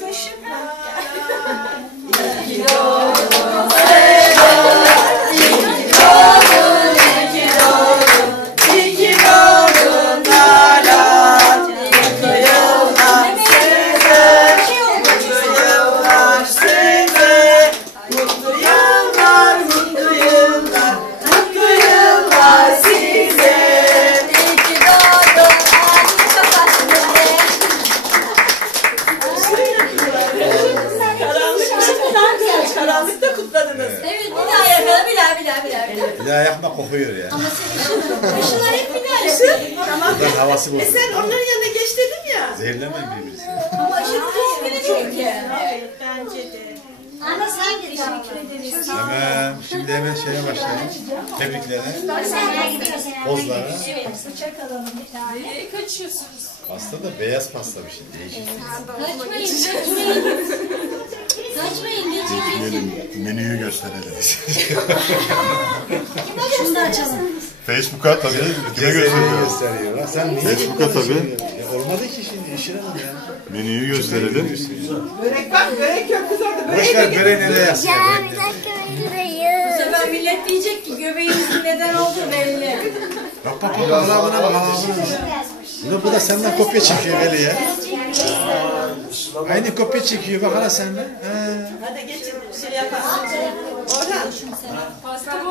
Mutlu Buradan havası E sen onların yanına geç dedim ya. Zehirlemeyin birbirinizi. Ama ışın teşekkür ederim ki. Evet bence de. Ana sen git Teşekkür ederiz. Hemen şimdi hemen şeye başlayalım. Tebriklere, pozlara. Evet bıçak alalım bir tane. Nereye kaçıyorsunuz? Pasta da beyaz pasta bir şey değişik. Kaçmayın kaçmayın. Kaçmayın geçin. Menüyü gösterelim. Şunu da açalım. Facebook'a tabii. Kime Gösteriyor. gösteriyor? Lan sen niye Facebook'a tabii. Ya olmadı ki şimdi işin hanım ya. Menüyü gösterelim. Börek var, börek yok kız orada. Boş ver böreği nereye yazsın ya? Bir dakika bekleyin. Bu sefer millet diyecek ki göbeğinizin neden olduğu belli. Bak bak bak Allah buna bak Allah buna bak. Bu da, senden kopya çekiyor Veli ya. Aynı kopya çekiyor bak hala senden. Ha. Hadi geçin şey yapalım.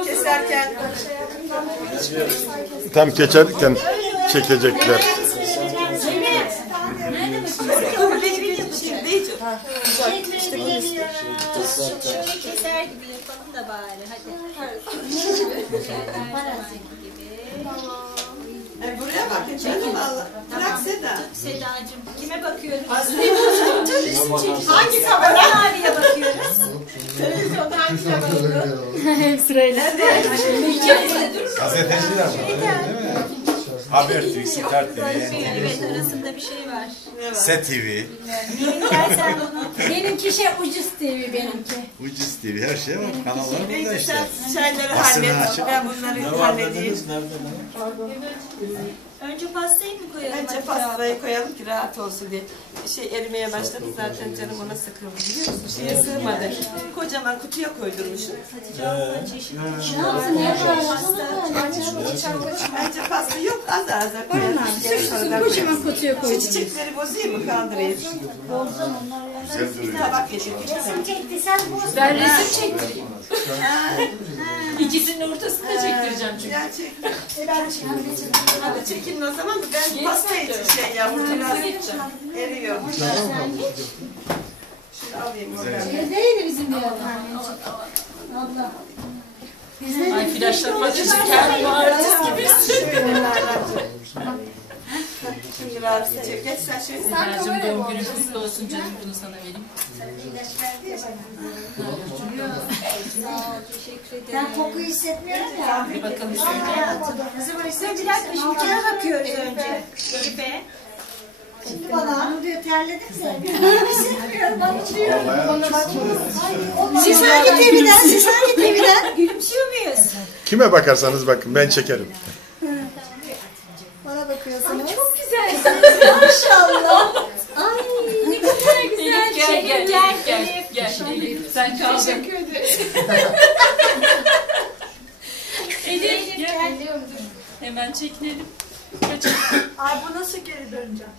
Keserken. Tam geçerken çekecekler. Dur benim şimdi hiç. Şöyle keser gibi yapalım da bari. Hadi. E, buraya bak. Canım Allah. Bırak Seda. Sedacığım kime bakıyoruz? hangi kamera? abiye bakıyoruz. Televizyonda hangi kamera? Gazeteciler var öyle değil mi? Habertürk, Star TV, Evet NTV, arasında bir şey var. SET TV, Benimki şey ucuz TV benimki. Ucuz TV her şey var. Kanallar burada Neyse işte. sen çayları Aslında hallet. açık. Ben bunları halledeyim. Önce pastayı mı koyalım? Önce pastayı koyalım ki rahat olsun diye. Şey erimeye başladı zaten canım ona sıkıldı biliyor musun? Şeye sığmadı. Kocaman kutuya koydurmuşum. Bence pasta yok az az koyalım. Sonradan koyalım. kutuya Şu çiçekleri bozayım mı kaldırayım? Güzel duruyor. tabak getir. küçük. Ben resim çektireyim. İkisinin ortasında çektireceğim çünkü. Gerçek. Hadi çekin o zaman da ben pasta için şey yaptım. Biraz eriyor. Şunu alayım oradan. Neredeydi bizim bir adam? Abla. Ay flaşlar bakınca kendimi artist gibi hissediyorum. Şimdi rahat çek. Geç sen şöyle. Mercim doğum günün kutlu olsun canım bunu sana vereyim. Teşekkür ederim. Ben kokuyu hissetmiyorum ya. Bir bakalım şöyle. Kızım öyleyse bir dakika şimdi kime bakıyoruz önce? Elif'e. Bana onu diyor terledim de. Hissetmiyorum bana diyor. Siz hangi TV'den? Siz hangi TV'den? Gülümsüyor muyuz? Kime bakarsanız bakın ben çekerim. Bana bakıyorsunuz. Çok güzelsiniz maşallah. Ay ne kadar güzel. Elif gel gel Gel, gel Elif. gel gel Elif sen kaldın. Teşekkür ederim. Elif gel. Hemen çekinelim. Kaçalım. Ay bu nasıl geri döneceğim?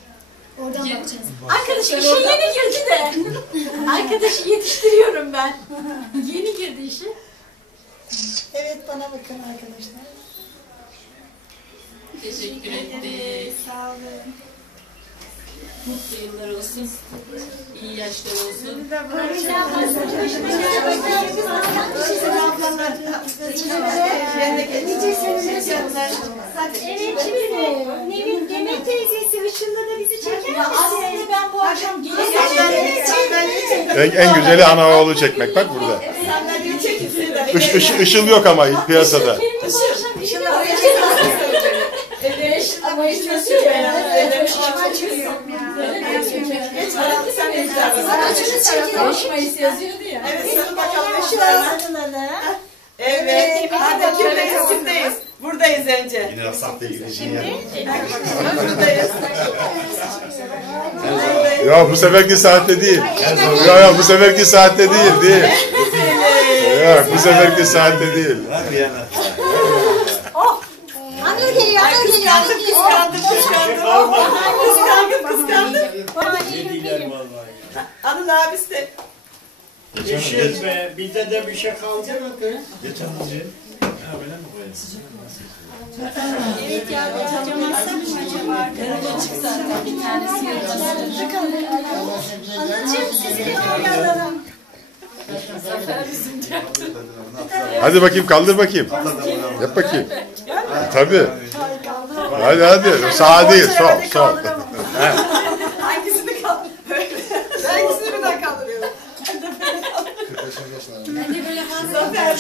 Oradan Gel. bakacağız. Arkadaş işe yeni girdi de. Arkadaşı yetiştiriyorum ben. Yeni girdi işe. Evet bana bakın arkadaşlar. Teşekkür ettik. Sağ olun. Mutlu yıllar olsun. İyi yaşlar olsun. Evet şimdi Nevin Demet teyzesi Işıl'la da bizi çeker misin? Aslında ben bu akşam En, en güzeli ana oğlu çekmek. Bak burada. Iş, ış- ışıl yok ama piyasada. Ama içmesi Geç aralık sen de Mayıs yazıyordu ya. Evet sarı bakalım eşyalarına. Evet. Hadi kimdeyiz kimdeyiz? Buradayız önce. Yine sahte gideceğin yer. Buradayız. Buradayız. Ya bu seferki saatte değil. Ya ya bu seferki saatte değil değil. Ya bu seferki saatte değil. Anıl geliyor, Anıl geliyor. Anıl geliyor. Kıskandım, kıskandım. Kıskandım, kıskandım. Anıl abisi de Yaşıyoruz be. Bizde de bir şey kaldı mı kız? Evet ya cam açsak mı acaba? Açık zaten bir tanesi yarısı. Anılcığım sizi de oraya alalım. Hadi bakayım kaldır bakayım. Yap bakayım. Tabii. Hadi hadi. Sağ değil sol sol. hangisini kaldır? Hangisini bir daha kaldırıyorum? Zafer.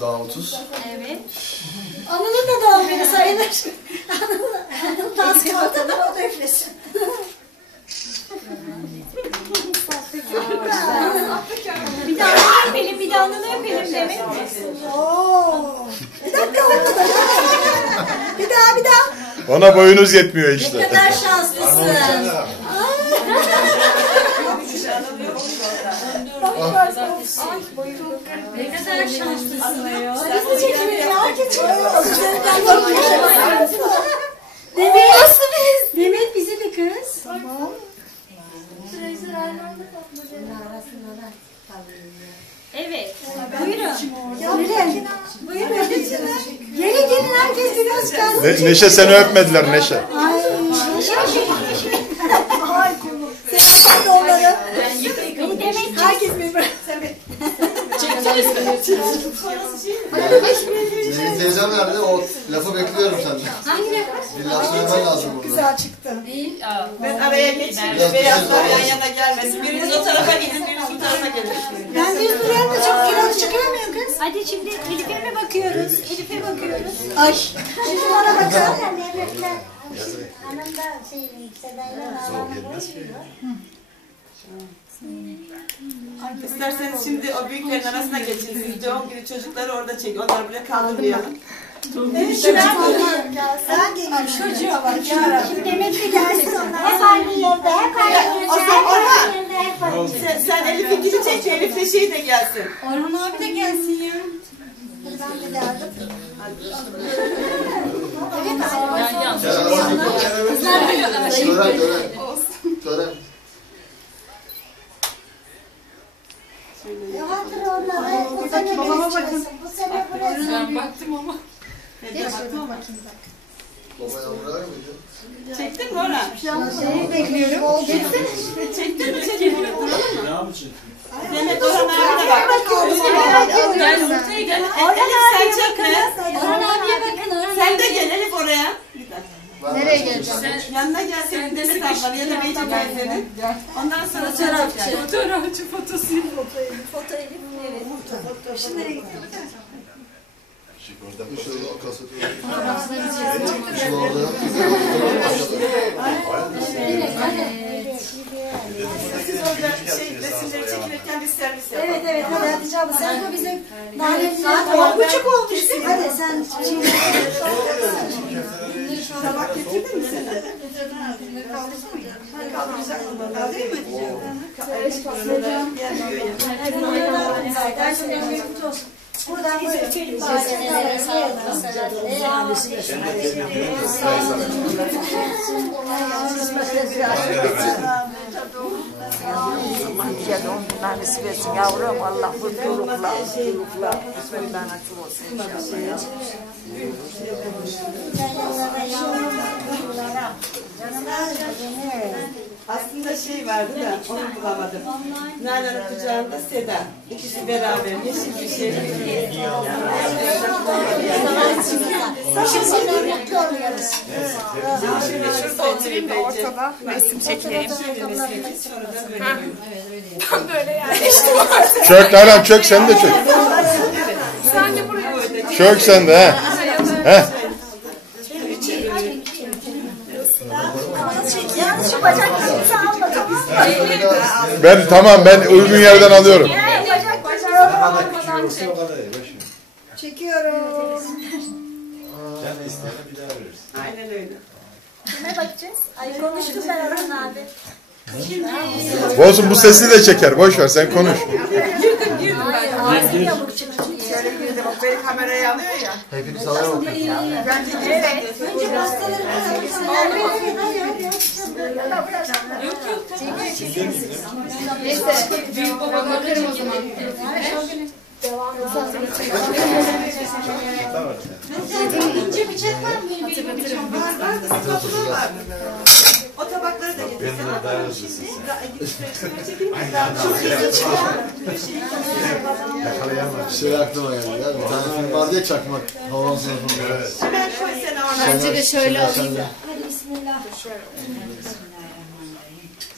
Daha 30. Evet. Anıl'ın da doğum günü sayılır. Anıl, Ama o da üflesin. Bir daha öpelim, bir daha Anıl'ı öpelim demek. Oo. Bir dakika oldu da. Bir daha bir daha. Ona boyunuz yetmiyor Ne işte. kadar şanslısın. Ne kadar şanslısın. De çekiyoruz ya. Herkes çekiyor. Üzerinden bakıyor. Demet. Demet bizi de kız. Tamam. Evet. Buyurun. Gelin. Buyurun. Gelin gelin herkes biraz kendini Ne, Neşe seni öpmediler Neşe. Ay. Ay konu. Sen de onları. Demek Herkes birbirini. Senin teyzem nerede? O lafı bekliyorum senden. hangi lafı? Bir laf söylemen lazım burada. Güzel çıktı. Ben araya geçeyim. Beyazlar yan yana gelmesin. Biriniz o tarafa gidin, biriniz bu tarafa gelin. Ben düz duruyorum da çok kilolu çıkıyor muyum kız? Hadi şimdi Elif'e mi bakıyoruz? Elif'e bakıyoruz. Ay. Şimdi bana bakın. Hanım da şey, Seda'yla bağlanma İsterseniz şimdi o büyüklerin arasına geçin. Siz doğum günü çocukları orada çekin. Onları bile kaldırmayalım. Sen gelin çocuğa bak. Şimdi Demet de gelsin onlar. Hep aynı yerde, hep aynı zaman Orhan. Sen, sen Elif ikili çek. Elif de şey de gelsin. Orhan abi de gelsin ya. Ben de geldim. Ben yanlış. Tören tören. Tören. Yavatır onları. Bu sene babama çıksın. Bu sene burası. Ben baktım ama. Baba yağmur var mıydı? Çektin mi Orhan? Şeyi bekliyorum. Çektin mi? Çektin mi? Demet Orhan abi de bak. Gel ortaya gel. Elif sen çekme. Orhan abiye bakın. Orhan Sen de gel Elif oraya. Nereye geleceğim? Yanına gel senin de Demet ablanı ya da Beyci teyzenin. Ondan sonra sen çek. fotoğrafçı fotosu. Foto Elif. Evet. Şöyle o kaseti. Şu orada. Siz orada şey resimleri çekilirken biz servis yapalım. Evet evet hadi Hatice abla sen de bizim daha saat on buçuk olmuş değil mi? Hadi sen şimdi Tabak getirdin mi sen? Kaldıracak mı? Kaldırayım mı Hatice? Gelmiyor ya. zaten şimdi buradan böyle içelim Gel ondan nasip etsin yavrum. Allah mutlulukla, mutlulukla, hizmetler nasip olsun inşallah. Aslında şey vardı da onu bulamadım. Nalan'ın kucağında Seda. İkisi beraber yeşil bir şey. Şimdi mutlu oluyoruz. Şurada oturayım da ortada resim çekeyim. Çök Nalan çök sen de çök. Çök sen de he. He. Yalnız şu mı? Ben tamam ben uygun yerden alıyorum. Bacak bacak. şey Çekiyorum. Aynen öyle. Kime bakacağız? Ay konuştum ben Orhan abi. Olsun bu sesini de çeker. Boş ver sen konuş. Ağzım yamuk çıktı. Şöyle girdi bak beni kameraya alıyor ya. Hepimiz havaya bakıyoruz. Bence evet. Önce pastaları. Hadi hadi hadi. Büyük babam bakarım o zaman. İnce bıçak var mı? Var var da spatula var. O tabakları da getir. Şey aklıma geldi ya. Bir tane film vardı ya çakmak. Havan sınıfında. Hemen koy sen oraya. Bence de şöyle alayım da. Hadi bismillah.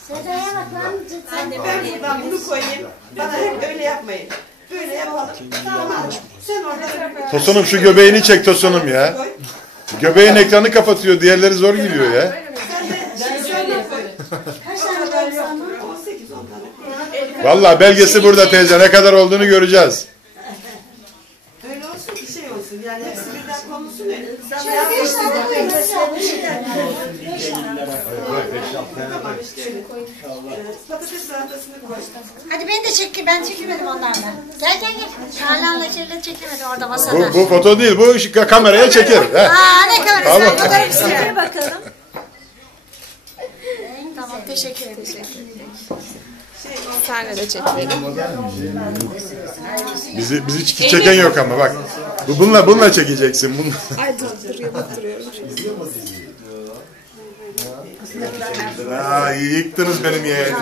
Seda'ya bak lan. Ben bunu koyayım. Bana hep öyle yapmayın. Böyle yapalım. Tamam. Sen orada Tosunum şu göbeğini çek Tosunum ya. Göbeğin ekranı kapatıyor. Diğerleri zor giriyor ya. Sen de şöyle koy. Kaç tane var sana? 18 10 tane. Vallahi belgesi burada teyze. Ne kadar olduğunu göreceğiz. Öyle olsun ki şey olsun. Yani hepsi birden konulsun öyle. Beş tane. Tamam işte öyle. Patates salatasını koy. Hadi beni de çek. Ben çekemedim onlarla. Gel gel gel. Nalan'la şeyle çekemedim orada masada. Bu, bu foto değil. Bu kameraya çeker. He. Aa ne kadar Tamam. Fotoğraf istiyor bakalım. Tamam teşekkür ederim. Bizi, bizi hiç çeken yok ama bak. Bu, bununla, bununla çekeceksin. Bununla. Aa, iyi yıktınız benim yeğenimi.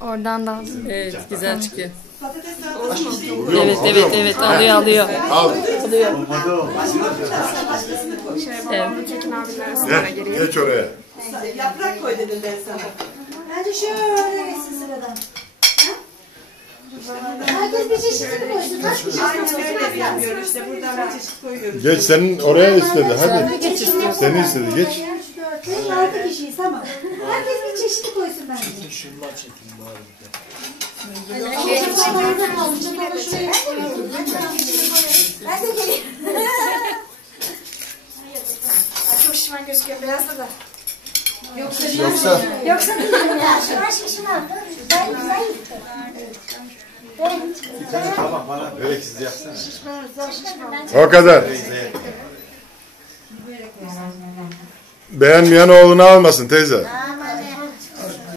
Oradan da Evet güzel çıkıyor. Patates salatasını şey koy. Evet evet evet alıyor alıyor. Al. Başkasını koy. Gel, geç oraya. Yaprak koy dedim ben sana. Hadi şöyle geçsin sıradan. Herkes bir çeşit koysun. Kaç kişi Aynen öyle yapıyoruz işte. Buradan bir çeşit koyuyoruz. Geç senin oraya istedi. Hadi. Seni istedi. Geç. 4, 5, 6 kişiyiz tamam. Herkes bir çeşit koysun bence. Şundan çekin bari. Ben de geleyim. Çok şişman gözüküyor biraz da da. Yoksa Yoksa ya. Şişman şişman. Ben güzel gittim. O kadar. Beğenmeyen oğlunu almasın teyze. Aa,